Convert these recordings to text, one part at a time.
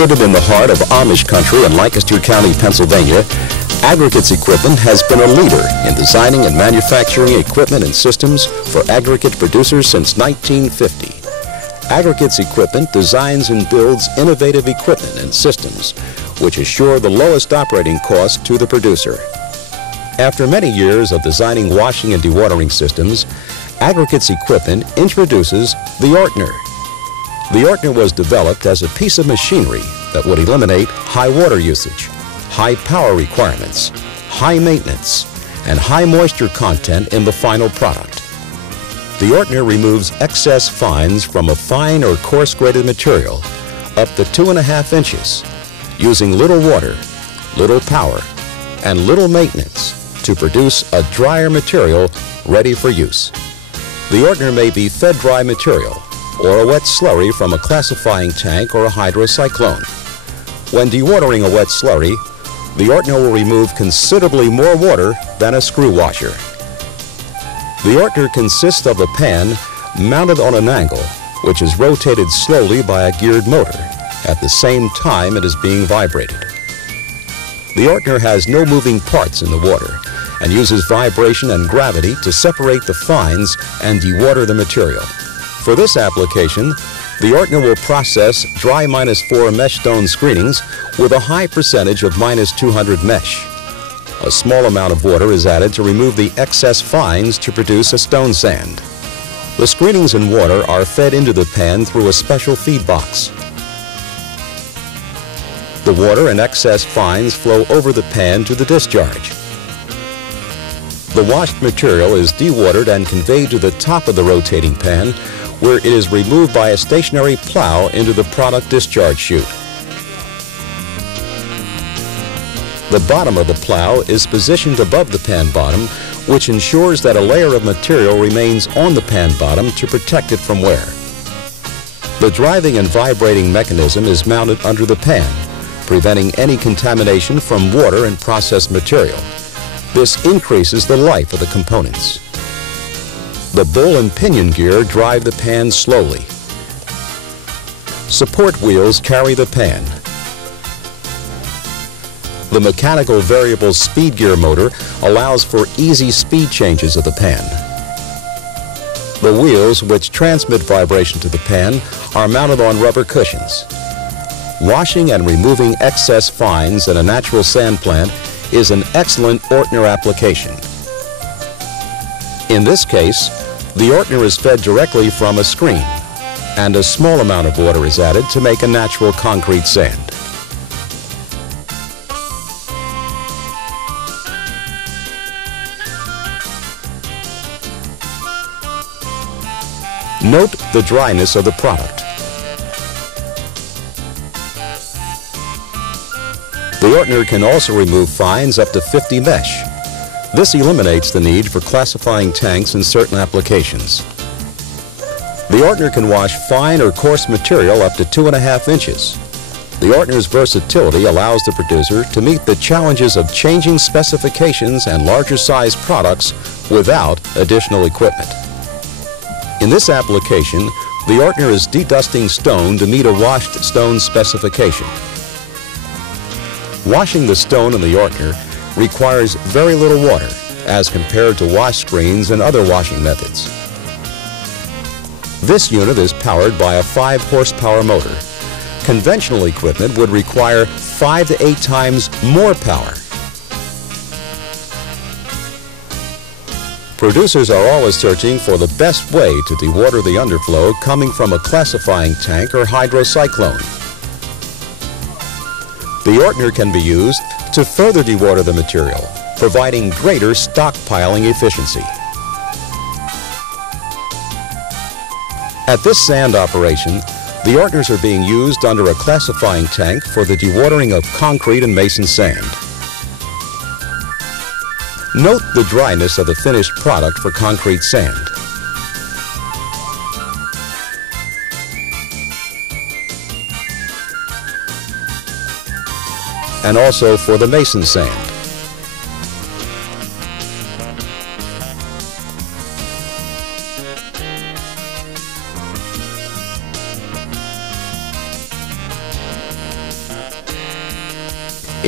Located in the heart of Amish country in Lancaster County, Pennsylvania, Aggregates Equipment has been a leader in designing and manufacturing equipment and systems for aggregate producers since 1950. Aggregates Equipment designs and builds innovative equipment and systems which assure the lowest operating cost to the producer. After many years of designing washing and dewatering systems, Aggregates Equipment introduces the ORTNER. The ORTNER was developed as a piece of machinery that would eliminate high water usage, high power requirements, high maintenance, and high moisture content in the final product. The ORTNER removes excess fines from a fine or coarse graded material up to 2.5 inches using little water, little power, and little maintenance to produce a drier material ready for use. The ORTNER may be fed dry material or a wet slurry from a classifying tank or a hydrocyclone. When dewatering a wet slurry, the ORTNER will remove considerably more water than a screw washer. The ORTNER consists of a pan mounted on an angle, which is rotated slowly by a geared motor at the same time it is being vibrated. The ORTNER has no moving parts in the water and uses vibration and gravity to separate the fines and dewater the material. For this application, the ORTNER will process dry -4 mesh stone screenings with a high percentage of -200 mesh. A small amount of water is added to remove the excess fines to produce a stone sand. The screenings and water are fed into the pan through a special feed box. The water and excess fines flow over the pan to the discharge. The washed material is dewatered and conveyed to the top of the rotating pan, where it is removed by a stationary plow into the product discharge chute. The bottom of the plow is positioned above the pan bottom, which ensures that a layer of material remains on the pan bottom to protect it from wear. The driving and vibrating mechanism is mounted under the pan, preventing any contamination from water and processed material. This increases the life of the components. The bull and pinion gear drive the pan slowly. Support wheels carry the pan. The mechanical variable speed gear motor allows for easy speed changes of the pan. The wheels, which transmit vibration to the pan, are mounted on rubber cushions. Washing and removing excess fines in a natural sand plant is an excellent ORTNER application. In this case, the ORTNER is fed directly from a screen, and a small amount of water is added to make a natural concrete sand. Note the dryness of the product. The ORTNER can also remove fines up to 50 mesh. This eliminates the need for classifying tanks in certain applications. The ORTNER can wash fine or coarse material up to 2.5 inches. The ORTNER's versatility allows the producer to meet the challenges of changing specifications and larger size products without additional equipment. In this application, the ORTNER is dedusting stone to meet a washed stone specification. Washing the stone in the ORTNER requires very little water as compared to wash screens and other washing methods. This unit is powered by a 5 horsepower motor. Conventional equipment would require 5 to 8 times more power. Producers are always searching for the best way to dewater the underflow coming from a classifying tank or hydrocyclone. The ORTNER can be used to further dewater the material, providing greater stockpiling efficiency. At this sand operation, the ORTNERs are being used under a classifying tank for the dewatering of concrete and mason sand. Note the dryness of the finished product for concrete sand. And also for the mason sand.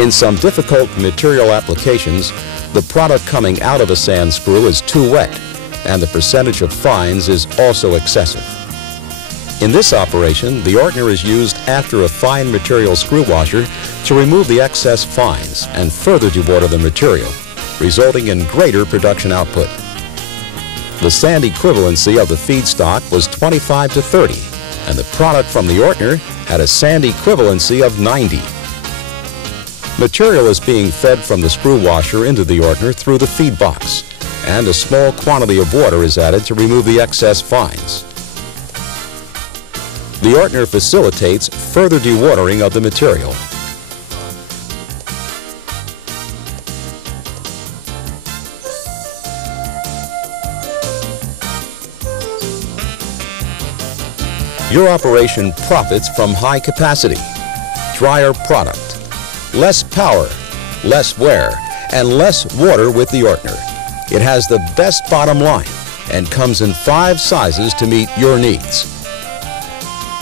In some difficult material applications, the product coming out of a sand screw is too wet, and the percentage of fines is also excessive. In this operation, the ORTNER is used after a fine material screw washer to remove the excess fines and further dewater the material, resulting in greater production output. The sand equivalency of the feedstock was 25 to 30, and the product from the ORTNER had a sand equivalency of 90. Material is being fed from the screw washer into the ORTNER through the feed box, and a small quantity of water is added to remove the excess fines. The ORTNER facilitates further dewatering of the material. Your operation profits from high capacity, drier product, less power, less wear, and less water with the ORTNER. It has the best bottom line and comes in 5 sizes to meet your needs.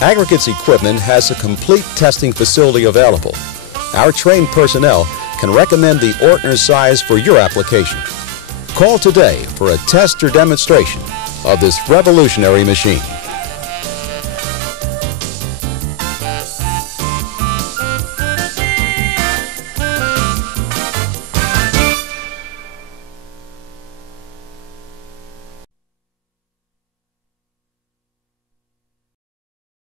Aggregates Equipment has a complete testing facility available. Our trained personnel can recommend the ORTNER size for your application. Call today for a test or demonstration of this revolutionary machine.